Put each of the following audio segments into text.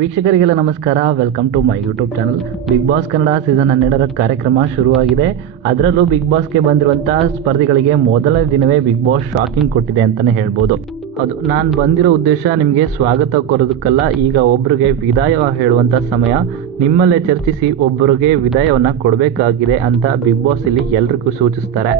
ವೀಕ್ಷಕರಿಗೆಲ್ಲ ನಮಸ್ಕಾರ. Welcome to my YouTube channel Bigg Boss Kannada season ಹನ್ನೆರಡರ ಕಾರ್ಯಕ್ರಮ ಶುರುವಾಗಿದೆ. ಅದರಲ್ಲೂ ಬಿಗ್ ಬಾಸ್ಗೆ ಬಂದಿರುವಂತಹ ಸ್ಪರ್ಧಿಗಳಿಗೆ ಮೊದಲನೇ ದಿನವೇ ಬಿಗ್ ಬಾಸ್ ಶಾಕಿಂಗ್ ಕೊಟ್ಟಿದೆ ಅಂತಲೇ ಹೇಳ್ಬೋದು. ಹೌದು, ನಾನು ಬಂದಿರೋ ಉದ್ದೇಶ ನಿಮಗೆ ಸ್ವಾಗತ ಕೊರೋದಕ್ಕಲ್ಲ ಈಗ ಒಬ್ಬರಿಗೆ ವಿದಾಯ ಹೇಳುವಂಥ ಸಮಯ. ನಿಮ್ಮಲ್ಲೇ ಚರ್ಚಿಸಿ ಒಬ್ಬರಿಗೆ ವಿದಾಯವನ್ನು ಕೊಡಬೇಕಾಗಿದೆ ಅಂತ ಬಿಗ್ ಬಾಸ್ ಇಲ್ಲಿ ಎಲ್ರಿಗೂ ಸೂಚಿಸ್ತಾರೆ.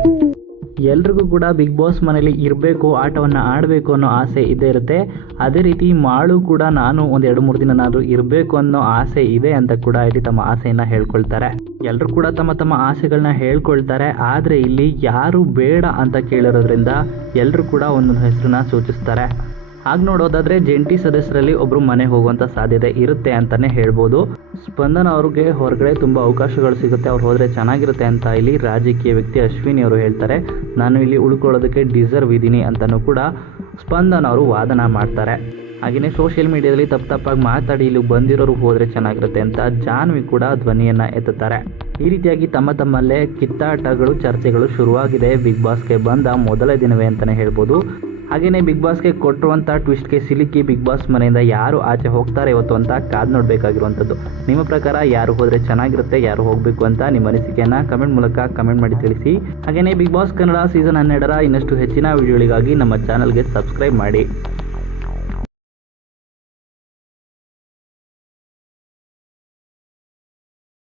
ಎಲ್ರಿಗೂ ಕೂಡ ಬಿಗ್ ಬಾಸ್ ಮನೇಲಿ ಇರಬೇಕು, ಆಟವನ್ನು ಆಡಬೇಕು ಅನ್ನೋ ಆಸೆ ಇದ್ದೇ ಇರುತ್ತೆ. ಅದೇ ರೀತಿ ಮಾಳು ಕೂಡ ನಾನು ಒಂದು ಎರಡು ಮೂರು ದಿನನಾದರೂ ನಾನು ಇರಬೇಕು ಅನ್ನೋ ಆಸೆ ಇದೆ ಅಂತ ಕೂಡ ಇಲ್ಲಿ ತಮ್ಮ ಆಸೆಯನ್ನು ಹೇಳ್ಕೊಳ್ತಾರೆ. ಎಲ್ಲರೂ ಕೂಡ ತಮ್ಮ ತಮ್ಮ ಆಸೆಗಳನ್ನ ಹೇಳ್ಕೊಳ್ತಾರೆ, ಆದರೆ ಇಲ್ಲಿ ಯಾರು ಬೇಡ ಅಂತ ಕೇಳಿರೋದ್ರಿಂದ ಎಲ್ಲರೂ ಕೂಡ ಒಂದೊಂದು ಹೆಸರನ್ನ ಸೂಚಿಸ್ತಾರೆ. ಹಾಗೆ ನೋಡೋದಾದರೆ ಜಂಟಿ ಸದಸ್ಯರಲ್ಲಿ ಒಬ್ಬರು ಮನೆ ಹೋಗುವಂಥ ಸಾಧ್ಯತೆ ಇರುತ್ತೆ ಅಂತಲೇ ಹೇಳ್ಬೋದು. ಸ್ಪಂದನ ಅವ್ರಿಗೆ ಹೊರಗಡೆ ತುಂಬ ಅವಕಾಶಗಳು ಸಿಗುತ್ತೆ, ಅವ್ರು ಹೋದರೆ ಚೆನ್ನಾಗಿರುತ್ತೆ ಅಂತ ಇಲ್ಲಿ ರಾಜಕೀಯ ವ್ಯಕ್ತಿ ಅಶ್ವಿನಿ ಅವರು ಹೇಳ್ತಾರೆ. ನಾನು ಇಲ್ಲಿ ಉಳ್ಕೊಳ್ಳೋದಕ್ಕೆ ಡಿಸರ್ವ್ ಇದ್ದೀನಿ ಅಂತಲೂ ಕೂಡ ಸ್ಪಂದನ ಅವರು ವಾದನ ಮಾಡ್ತಾರೆ. ಹಾಗೆಯೇ ಸೋಷಿಯಲ್ ಮೀಡಿಯಾದಲ್ಲಿ ತಪ್ಪು ತಪ್ಪಾಗಿ ಮಾತಾಡಿ ಇಲ್ಲಿ ಬಂದಿರೋರು ಹೋದರೆ ಚೆನ್ನಾಗಿರುತ್ತೆ ಅಂತ ಜಾನ್ವಿ ಕೂಡ ಧ್ವನಿಯನ್ನು ಎತ್ತುತ್ತಾರೆ. ಈ ರೀತಿಯಾಗಿ ತಮ್ಮ ತಮ್ಮಲ್ಲೇ ಕಿತ್ತಾಟಗಳು, ಚರ್ಚೆಗಳು ಶುರುವಾಗಿದೆ. ಬಿಗ್ ಬಾಸ್ಗೆ ಬಂದ ಮೊದಲ ದಿನವೇ ಅಂತಲೇ ಹೇಳ್ಬೋದು. ಹಾಗೆಯೇ ಬಿಗ್ ಬಾಸ್ಗೆ ಕೊಟ್ಟಿರುವಂಥ ಟ್ವಿಸ್ಟ್ಗೆ ಸಿಲುಕಿ ಬಿಗ್ ಬಾಸ್ ಮನೆಯಿಂದ ಯಾರು ಆಚೆ ಹೋಗ್ತಾರೆ ಇವತ್ತು ಅಂತ ಕಾದು ನೋಡಬೇಕಾಗಿರುವಂಥದ್ದು ನಿಮ್ಮ ಪ್ರಕಾರ ಯಾರು ಹೋದರೆ ಚೆನ್ನಾಗಿರುತ್ತೆ, ಯಾರು ಹೋಗಬೇಕು ಅಂತ ನಿಮ್ಮ ಅನಿಸಿಕೆಯನ್ನು ಕಮೆಂಟ್ ಮೂಲಕ ಕಮೆಂಟ್ ಮಾಡಿ ತಿಳಿಸಿ. ಹಾಗೆಯೇ ಬಿಗ್ ಬಾಸ್ ಕನ್ನಡ ಸೀಸನ್ ಹನ್ನೆರಡರ ಇನ್ನಷ್ಟು ಹೆಚ್ಚಿನ ವಿಡಿಯೋಗಳಿಗಾಗಿ ನಮ್ಮ ಚಾನಲ್ಗೆ ಸಬ್ಸ್ಕ್ರೈಬ್ ಮಾಡಿ.